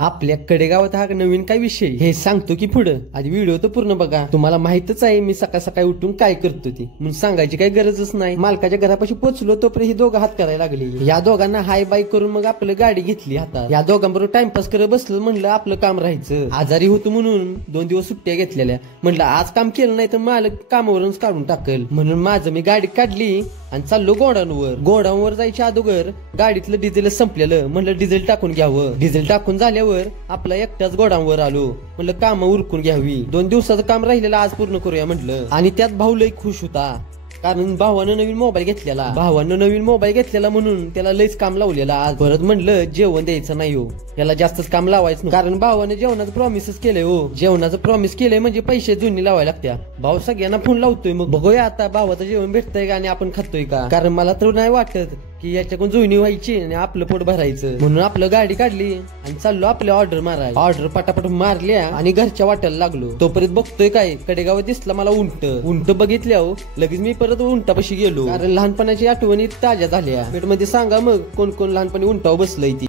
आपल्या कडेगावात हा नवीन काय विषय हे सांगतो की पुढं आधी व्हिडिओ तर पूर्ण बघा। तुम्हाला माहितच आहे मी सकाळ सकाळी उठून काय करतो ती म्हणून सांगायची काही गरजच नाही। मालकाच्या घरापाशी पोहोचलो तोपर्यंत ही दोघं हात करायला लागली। या दोघांना हाय बाय करून मग आपलं गाडी घेतली हातात। या दोघांबरोबर टाइमपास करत बसलं, म्हणलं आपलं काम राहायचं। आजारी होतो म्हणून 2 दिवस सुट्ट्या घेतलेल्या। म्हणलं आज काम केलं नाही तर मालक कामावरूनच काढून टाकल, म्हणून माझं मी गाडी काढली आणि चाललो गोडाऊनवर। गोडाऊनवर जायच्या अगोदर गाडीतलं डिझेल संपलेलं, म्हणलं डिझेल टाकून घ्यावं। डिझेल टाकून झाल्यावर आपला एकटाच गोडाऊनवर आलो, म्हणलं काम उरकून घ्यावी। 2 दिवसाचं काम राहिलेलं आज पूर्ण करूया म्हटलं। आणि त्यात भाऊ लय खुश होता, कारण भावानं नवीन मोबाईल घेतलेला म्हणून त्याला लयच काम लावलेलं। आज परत म्हणलं जेवण द्यायचं नाही हो, याला जास्तच काम लावायचं नाही, कारण भावानं जेवणाचं प्रॉमिसच केलंय हो। जेवणाचं प्रॉमिस केलंय म्हणजे पैसे जुनी लावायला लागत्या। भाऊ सगळ्यांना फोन लावतोय, मग बघूया आता भावाचं जेवण भेटतंय का आणि आपण खातोय का, कारण मला तर नाही वाटत की याच्याकडून जुनी व्हायची आणि आपलं पोट भरायचं। म्हणून आपलं गाडी काढली आणि चाललो आपल्या ऑर्डर मारायला। ऑर्डर पटापट मारल्या आणि घरच्या वाटायला लागलो। तोपर्यंत बघतोय काय कडेगावात दिसला मला उंट बघितल्यावर लगेच मी परत उंटापाशी गेलो, कारण लहानपणाची आठवणी ताज्या झाल्या। मध्ये सांगा मग कोण कोण लहानपणी उंटावर बसलंय ती।